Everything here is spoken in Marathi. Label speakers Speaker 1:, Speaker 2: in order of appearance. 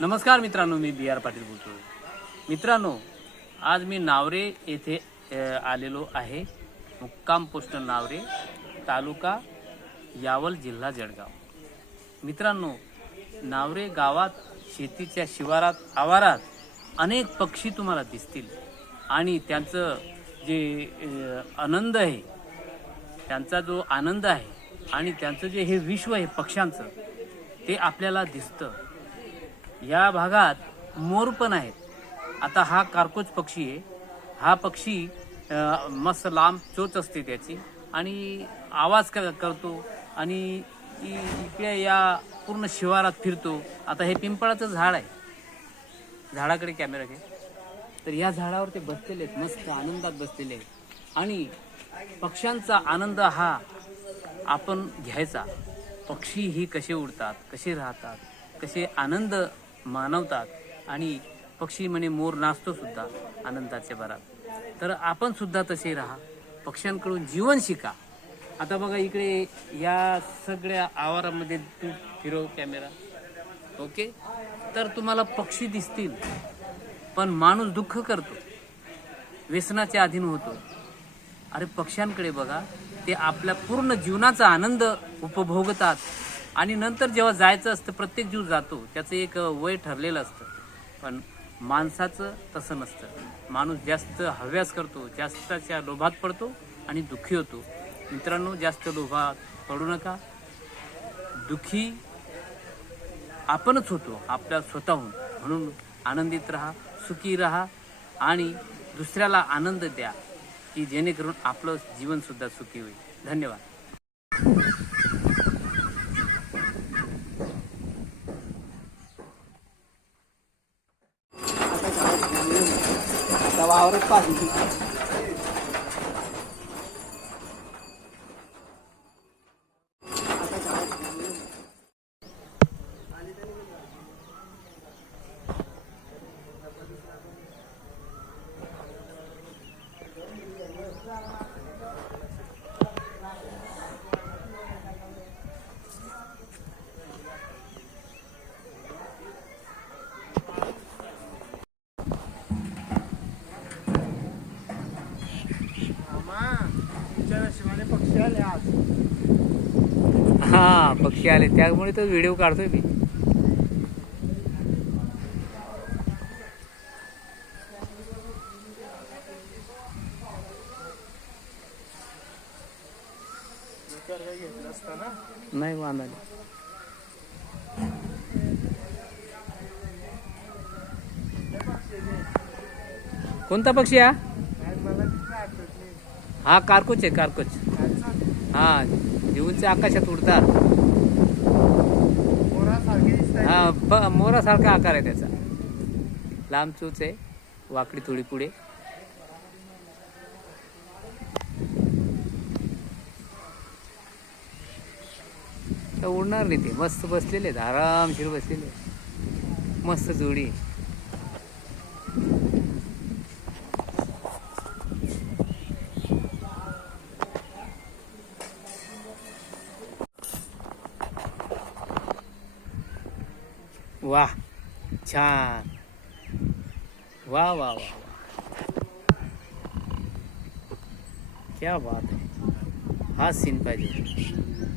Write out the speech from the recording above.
Speaker 1: नमस्कार मित्रांनो मी बी आर पाटील बोलतो मित्रांनो आज मी नावरे येथे आलेलो आहे. मुक्काम पोस्ट नावरे तालुका यावल जिल्हा जळगाव. मित्रांनो नावरे गावात शेतीच्या शिवारात आवारात अनेक पक्षी तुम्हाला दिसतील. आणि त्यांचं जे आनंद आहे त्यांचा जो आनंद आहे आणि त्यांचं जे हे विश्व आहे पक्ष्यांचं ते आपल्याला दिसतं. या भागात मोर पण आहेत. आता हा कारकोच पक्षी आहे. हा पक्षी मस्त लांब चोच असते त्याची आणि आवाज क- करतो आणि इकडे या पूर्ण शिवारात फिरतो. आता हे पिंपळाचं झाड आहे. झाडाकडे कॅमेरा घे. तर या झाडावर ते बसलेले आहेत मस्त आनंदात बसलेले आहेत. आणि पक्ष्यांचा आनंद हा आपण घ्यायचा. पक्षी ही कसे उडतात कसे राहतात कसे आनंद मानवतात आणि पक्षी म्हणे मोर नाचतो सुद्धा आनंदाच्या भरात तर आपण सुद्धा तसे राहा. पक्ष्यांकडून जीवन शिका. आता बघा इकडे या सगळ्या आवारामध्ये तू फिरव कॅमेरा. ओके? तर तुम्हाला पक्षी दिसतील पण माणूस दुःख करतो. व्यसनाच्या अधीन होतो. अरे पक्ष्यांकडे बघा ते आपल्या पूर्ण जीवनाचा आनंद उपभोगतात. आणि नंतर जेव्हा जायचं असतं प्रत्येक जीव जातो त्याचं एक वय ठरलेलं असतं. पण माणसाचं तसं नसतं. माणूस जास्त हव्यास करतो जास्तच्या लोभात पडतो आणि दुःखी होतो. मित्रांनो जास्त लोभात पडू नका. दुःखी आपणच होतो आपल्या स्वतःहून. म्हणून आनंदित राहा सुखी राहा आणि दुसऱ्याला आनंद द्या की जेणेकरून आपलं जीवनसुद्धा सुखी होईल. धन्यवाद.
Speaker 2: आता वावरच पाहिजे तुमच्या आज.
Speaker 1: हा पक्षी आले. त्यामुळे तर व्हिडिओ काढतोय मी. नाही वांधा कोणता पक्षी हा? हा कारकोच आहे कारकोच. हा जीवनचे आकाशात उडतात. हा मोरासारखा आकार आहे त्याचा. लांब चोच आहे वाकडी थोडी पुढे. उडणार नाही ते. मस्त बसलेले आहेत आरामशीर बसलेले. मस्त जोडी वा वाह छान. वाह वाह वाह वाह क्या बात आहे हा सीन पाहिजे.